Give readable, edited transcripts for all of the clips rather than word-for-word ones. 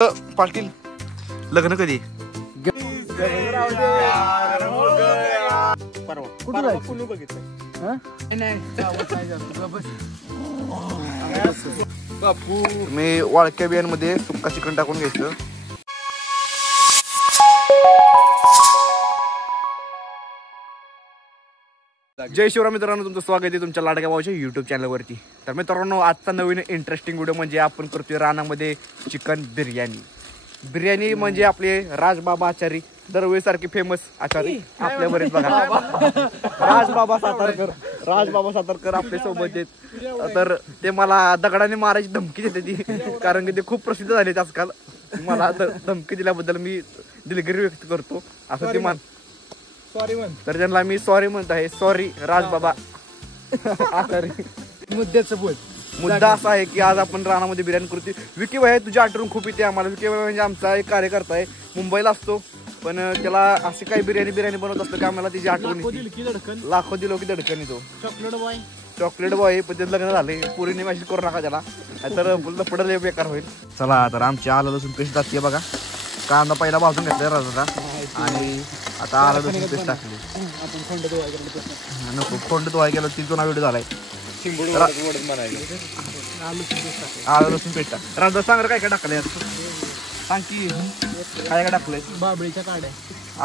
पाटील लग्न कधी? मी वाळक्या बियांमध्ये सुक्का चिकन टाकून घ्यायचं. जय शिवराम मित्रांनो, तुमचं स्वागत आहे तुमच्या लाडक्या भावाच्या युट्यूब चॅनलवरती. तर मित्रांनो, आजचा नवीन इंटरेस्टिंग व्हिडिओ म्हणजे आपण करतोय रानामध्ये चिकन बिर्याणी. बिर्याणी म्हणजे आपले राजबाबा आचारी, दरवेळेसारखे फेमस आचारी आपल्यावरच बघा. राजबाबा सातारकर आपल्या सोबत आहेत. तर ते मला दगडाने मारायची धमकी देते ती, कारण की ते खूप प्रसिद्ध झाले आजकाल. मला धमकी दिल्याबद्दल मी दिलगिरी व्यक्त करतो. असं ते सॉरी म्हण. तर त्यांना मी सॉरी म्हणत आहे. सॉरी राजबाबा आचारी. मुद्दा असा आहे की आज आपण रानामध्ये बिर्याणी करतोय. विकी भाई तुझी आठवण खूप येते आम्हाला. विकी भाई म्हणजे आमचा एक कार्यकर्ता आहे, मुंबईला असतो, पण त्याला असे काही बिर्याणी बनवत असतो की आम्हाला त्याची आठवण येते. लाखो दिलो की धडकन येतो. चॉकलेट बॉय पण ते लग्न झाले. पुरीने मॅसेज करू नका त्याला, तर पडले बेकार होईल. चला तर आमची आलं लसूण पेस्ट टाकते बघा. कांदा पहिला भाजून घेतला राजा आणि आता आलं लसूण पेस्ट टाकली. नको खोंड धुवाय गेलो, ती जुना व्हिडिओ झालाय. आलं लसूण पेस्ट टाक. राजा सांग काय काय टाकलंय, सांग की काय काय टाकलंय. बाबळीच्या काड्या,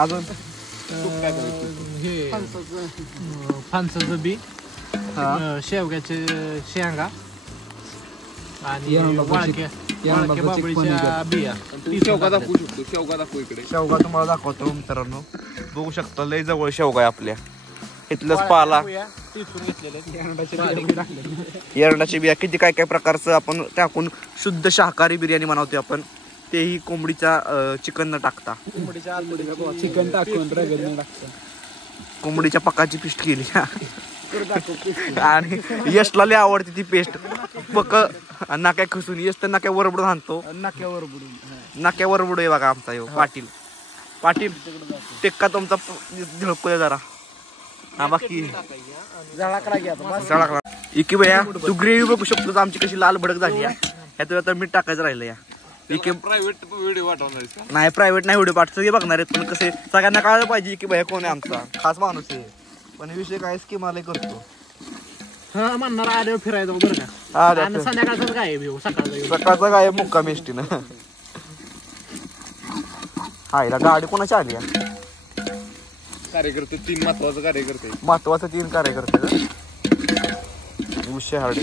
अजून हे फणसाचं बी, शेवग्याचे शेंगा आणि बाबळीच्या बिया. शेवगा दाखवू शकतो. शेवगा दाखवू इकडे. शेवगा तुम्हाला दाखवतो मित्रांनो. बघू शकता लय जवळ शेवगा आहे आपल्या. इथलंच पाला, एरंडाची बिया, किती काय काय प्रकारचं आपण टाकून शुद्ध शाकाहारी बिर्याणी बनवतोय आपण. तेही कोंबडीच्या चिकन न टाकता, चिकन टाकून कोंबडीच्या पकाची पेस्ट केली. आणि यशला लय आवडते ती पेस्ट. पक नाक्या खसून यश तर नाक्या वरबडून आणतो. नाक्यावर बुडू बघा आमचा यो पाटील टेक्का तुमचा झळकूया जरा. हा बाकी इकी भैया तू ग्रेव्ही बघू शकतो आमची कशी लाल भडक झाली आहे. ह्यात आता मीठ टाकायचं राहिलं. या प्रायव्हेट व्हिडिओ पाठवणार नाही, प्रायव्हेट नाही व्हिडिओ पाठवतो. बघणार आहेत पण कसे सगळ्यांना कळायला पाहिजे की भैया कोण आहे, आमचा खास माणूस आहे. पण विषय काय स्कीम आलाय करतो. हा म्हणणार आल्यावर फिरायचं बरं का. संध्याकाळचं काय सकाळचा काय मुक्काम एसटीनं. हा हिला गाडी कोणाची आली आहे? कार्यकर्ते, 3 महत्वाचे कार्यकर्ते. महत्वाचं 3 कार्यकर्ते. विषय हार्ड.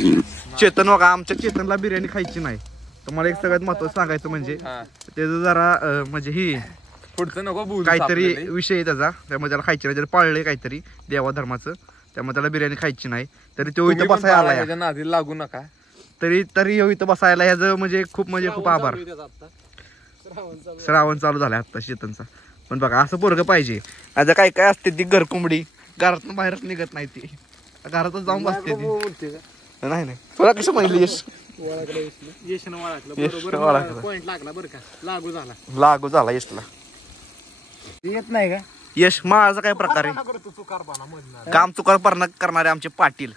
चेतन बघा, आमच्या चेतनला बिर्याणी खायची नाही. तुम्हाला एक सगळ्यात महत्वाचं सांगायचं म्हणजे त्याचं जरा म्हणजे ही पुढचं नको बोलू, काहीतरी विषय आहे त्याचा. त्यामुळे त्याला खायची नाही. त्याला पाळलंय काहीतरी देवा धर्माचं, त्यामुळे त्याला बिर्याणी खायची नाही. तरी तो इथं बसायला आला. नादी लागू नका. तरी इथं बसायला ह्याचं म्हणजे खूप आभार. श्रावण चालू झालाय आता चेतनचा. पण बघा असं पोरगं पाहिजे. आता काय काय असते ती घर कोंबडी घरातून बाहेरच निघत नाही. ती घरातच जाऊन बसते ती. नाही तुला कसं म्हणली यश? लागू झाला यशला. येत नाही का यश माळाचा काय प्रकार आहे? काम चुकार करणारे आमचे पाटील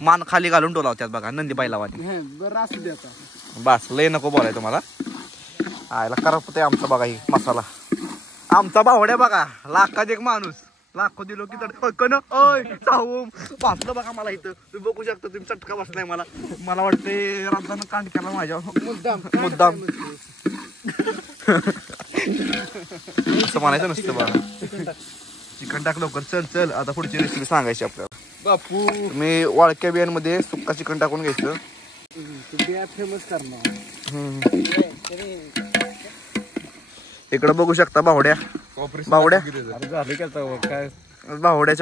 मान खाली घालून डोलावतात बघा नंदीबाईला वाली. बस लय नको बोलाय तुम्हाला. आयला करपतय आमचा बघा ही मसाला. आमचा बावड्या बघा, लाखात एक माणूस. लाखो दिलो की वाचलं बघा मला इथं. तुम्ही बघू शकता, तुम्ही चटका बसलाय मला. मला वाटतंय राजानं कांड केला माझ्या मुद्दाम. असं म्हणायचं नसतं बघा. चिकन टाक लवकर. चल आता पुढची रेसिपी सांगायची आपल्याला. बापू मी वाळक्या बियांमध्ये सुक्का चिकन टाकून घ्यायचं. फेमस करणार. इकडं बघू शकता बावड्याच्या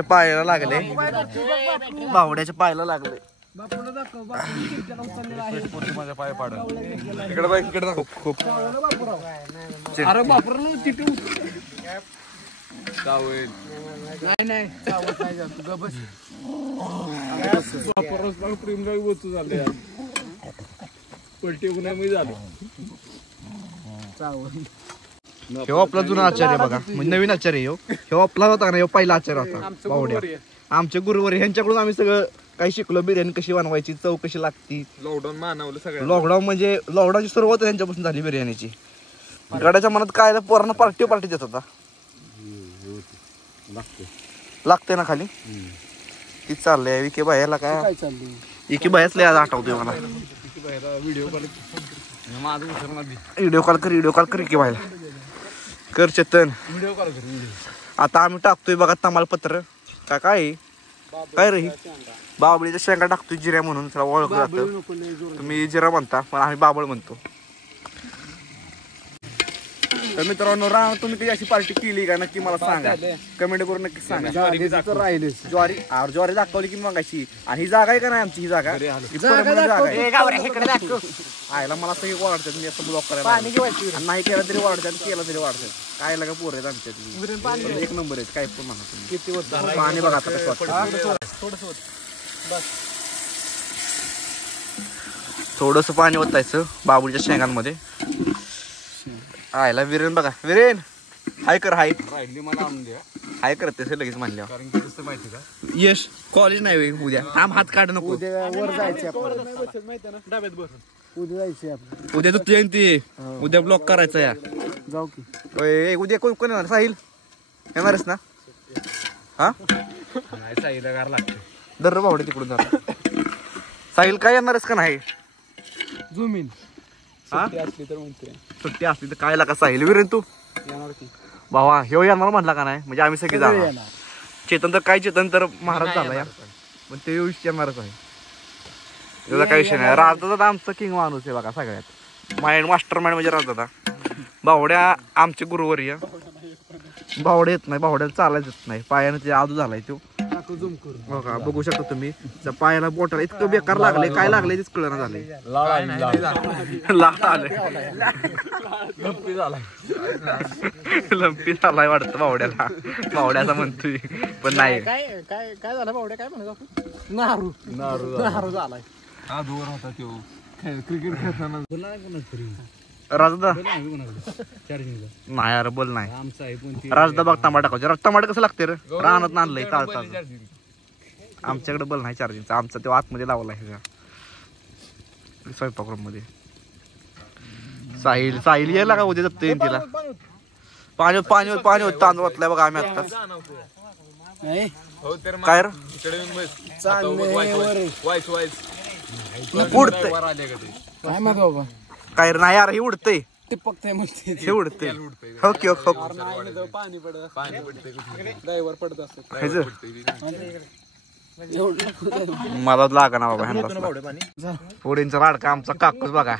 पायाला लागले. बावड्याच्या पायाला लागले. माझ्या पाय पाड. इकडे खूप अरे बापराला हे आपला जुना आचार्य बघा, नवीन आचार्य हे आपला होता ना, पहिला आचार्य होता बावड्या. आमचे गुरुवारी ह्यांच्याकडून आम्ही सगळं काही शिकलो. बिर्याणी कशी बनवायची, चव कशी लागती. लॉकडाऊन मानवलं सगळं. लॉकडाऊन म्हणजे लॉकडाऊनची सुरुवात त्यांच्यापासून झाली बिर्याणीची. गड्याच्या मनात काय पोरांना पार्टी देत होता लागते ना खाली ती चाललंय विके बायाला काय विके बायाच लय आज आठवतोय मला व्हिडिओ कॉल कर विके बायला कर चेतन आता आम्ही टाकतोय बघा तमालपत्र काय रे बाबळीच्या शेंगा टाकतोय जिऱ्या म्हणून त्याला ओळख जातं तुम्ही जिरा म्हणता पण आम्ही बाबळ म्हणतो तर मित्रांनो तुम्ही कधी अशी पार्टी केली का नक्की मला सांगा कमेंट करून नक्की सांगा ज्वारी दाखवली की मग अशी आणि ही जागा आहे का नाही आमची ही जागा आयला मला सगळी वाढतात मी असं ब्लॉक करायला नाही केला तरी वाढतात केला तरी वाढतात काय लागा पोर आहेत आमच्यात एक नंबर आहेत काय पण म्हणा तुम्ही पाणी बघा आता कसं वाटतं थोडस पाणी ओतायचं बाबूच्या शेंगांमध्ये आयला विरेन बघा विरेन हाय कर हाय हाय करते लगेच म्हणल्यावर यश कॉलेज नाही उद्या थांब हात काढ नको वर जायचे उद्या तू जयंती उद्या ब्लॉक करायचा या जाऊ की उद्या कोण कोण येणार साहिल येणारच ना हा दर भावडे तिकडून जाणार साहिल काय येणारच का नाही झुमीन सुट्टी असली तर काय लागा साहिल विरेन तू भावा ह्यो येणार म्हणला का नाही म्हणजे आम्ही सगळे जाणार चेतन तर काय चेतन तर महाराज झाला या पण ते येणारच आहे त्याचा काही विषय नाही राजदादा आमचा किंग माणूस आहे बघा सगळ्यात मास्टर माइंड म्हणजे राजदादा भावड्या आमचे गुरुवर्य भावड्या येत नाही भावड्याला चालायच येत नाही पायानं ते आदू झालाय तो बघा बघू शकता तुम्ही पायाला बोटाला इतकं बेकार लागले काय लागले तेच कळना झाले लंपी झालाय वाटतं भावड्याला भावड्याचा म्हणतोय पण नाही काय काय काय झालं बावड्या काय म्हणत नारू नारू नारू झालाय हा दूर होता तो क्रिकेट खेळताना राजदा नाही अरे बोल नाही राजदा बघ टमाटा खाऊ टमाटा कसं लागते रे रानात आणलंय ताळता आमच्याकडे बल नाही चार्जिंगचा आमचा तो आतमध्ये लावला आहे स्वयंपाक रूम मध्ये साहिल साहिल यायला का उद्या जप्त येईल तिला पाणी पाणी पाणी तांदूळ वाटलाय बघा आम्ही आता काय उडतंय काय नाही यार हे उडतंय हे उडतंय ओके ओके मला लागा ना बाबा पुढेंचा लाडका आमचा काकूस बघा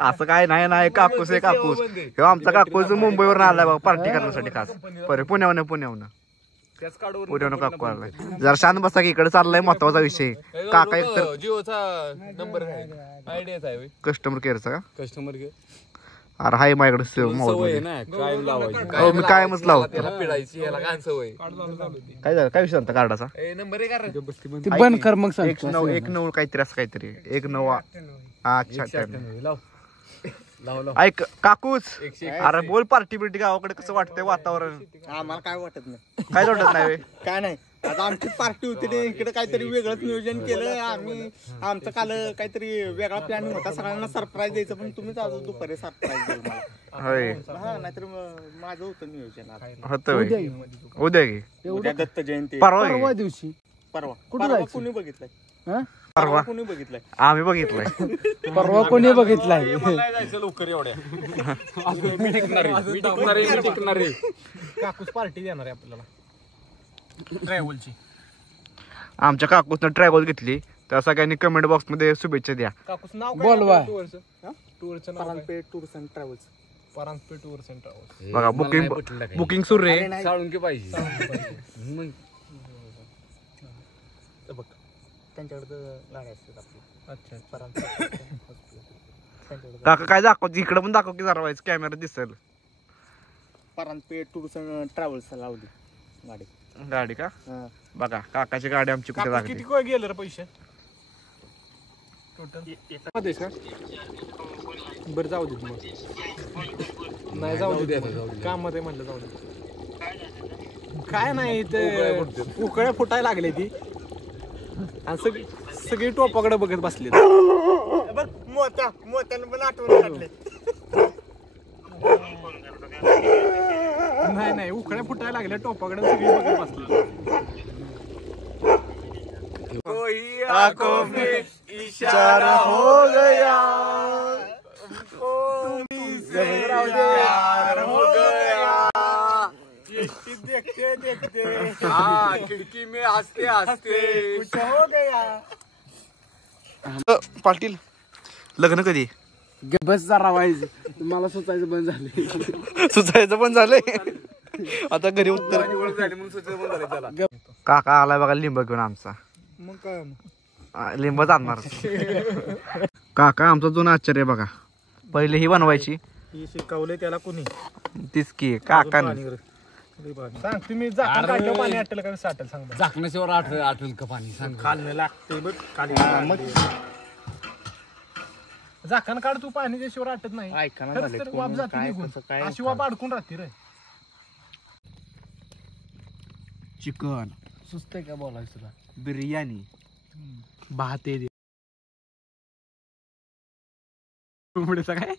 असं काय नाही काकूस आहे काकूस हे आमचा काकूस मुंबईवर आलाय बघा पार्टी करण्यासाठी खास पुण्याहून पुण्याहून काकू आलाय जरा शांत बसा की इकडे चाललाय महत्वाचा विषय काका एक तर जिओचा नंबर आहे कस्टमर केअरचा का कस्टमर केअर अरे हाय माझ्याकडे हो मी कायमच लावतो काय झालं काय विषय होता कार्डाचा बंद कर मग 19 काहीतरी असं काहीतरी 19 अच्छा ऐक काकूच अरे बोल पार्टी बिर्टी गावाकडे कसं वाटतंय वातावरण आम्हाला काय वाटत नाही काय वाटत नाही काय नाही आता आमची पार्टी होती इकडे काहीतरी वेगळंच नियोजन केलं आम्ही आमचं काल काहीतरी वेगळा प्लॅन होता सगळ्यांना सरप्राईज द्यायचं पण तुम्हीच आज दुपारी सरप्राईज द्याल मला होय हा नाहीतर माझं होतं नियोजन होतं उद्या की उद्या दत्त जयंती परवा दिवशी परवा कुणी बघितलंय परवा कुणी बघितलंय आम्ही बघितलंय परवा कोणी बघितलाय लवकर एवढ्या काकूस पार्टी देणार आहे आपल्याला ट्रॅव्हलची आमच्या काकूसनं ट्रॅव्हल घेतली त्या सगळ्यांनी कमेंट बॉक्स मध्ये शुभेच्छा द्या काकूस नाव बोलवा टूरचं Paranjpe tours and travels Paranjpe tours and travels बघा बुकिंग सुरू रे साळुंके पाहिजे बघ त्यांच्याकडे गाड्या असतात अच्छा काका काय दाखव इकडे पण दाखव की जरा व्हायचं कॅमेरा दिसेल परांजपे टूर्स अँड ट्रॅव्हल्स लावली गाडी का बघा काकाची गाडी आमची कुठे लागली किती गेलं रे पैसे टोटल का बरं जाऊ दे मग नाही जाऊ दे काम मध्ये म्हटलं जाऊ दे काय नाही ते उकळ्या फुटायला लागले ती आणि सगळी टोपाकडे बघत बसली मोत्यानं पण आठवण काढले. नाही उकड्या फुटायला लागल्या टोपाकडे सगळी बघत बसली. कोई आंखों में इशारा हो गया, प्यार हो गया. देखते हाँ, खिडकी में हंसते हंसते कुछ हो गया. पाटील लग्न कधी? बस जरा वाईज मला सुचायचं बंद झाले. सुचायचं पण झालंय. आता घरी उत्तर काका आलाय बघा लिंब घेऊन आमचा. मग काय लिंब आणणार काका आमचा जुना आश्चर्य बघा. पहिले ही बनवायची शिकवले त्याला कोणी तीच की काका सांग तुम्ही झाकण काढलं पाणी आटलं का साठल सांग. झाकण्याशिवाय आठवेल का पाणी सांग. खाल्लं लागते बघ खाली मग झाकण काढ तू पाणी त्याशिवाय आटत नाही. खरंच तर वाप जाते निघून अशी वाप अडकून राहते रे. चिकन सुस्त आहे का बोलायचं तुला. बिर्याणी भाते काय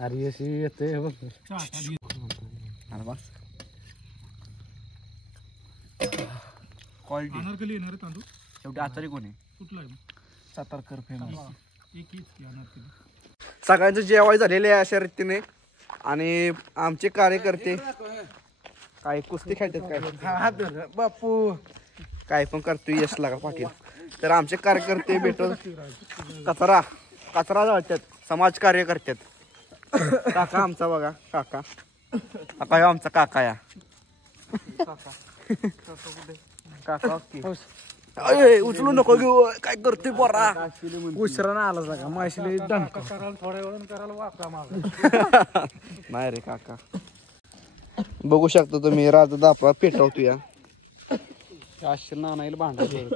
अरे अशी येते क्वालिटी शेवटी आचारी कोणी सातारकर फेमस. सगळ्यांचं जेवाय झालेले आहे अशा रीतीने. आणि आमचे कार्यकर्ते काय कुस्ती खेळतात काय बापू काय पण करतोय यश लागा पाटील. तर आमचे कार्यकर्ते भेटून कचरा जाळतात, समाज कार्य करतात. काका आमचा बघा काका काका ह्यो आमचा काका या काका ओके. अय, उचलू नको घेऊ काय करतोय पोरा. उशिरा आला सगळा माशिले दणका थोड्या वेळून करायला वापरा माझा. नाही रे काका बघू शकता तुम्ही राजा दापा पेटवतो या. आश्चर्य आणायला भांडायचं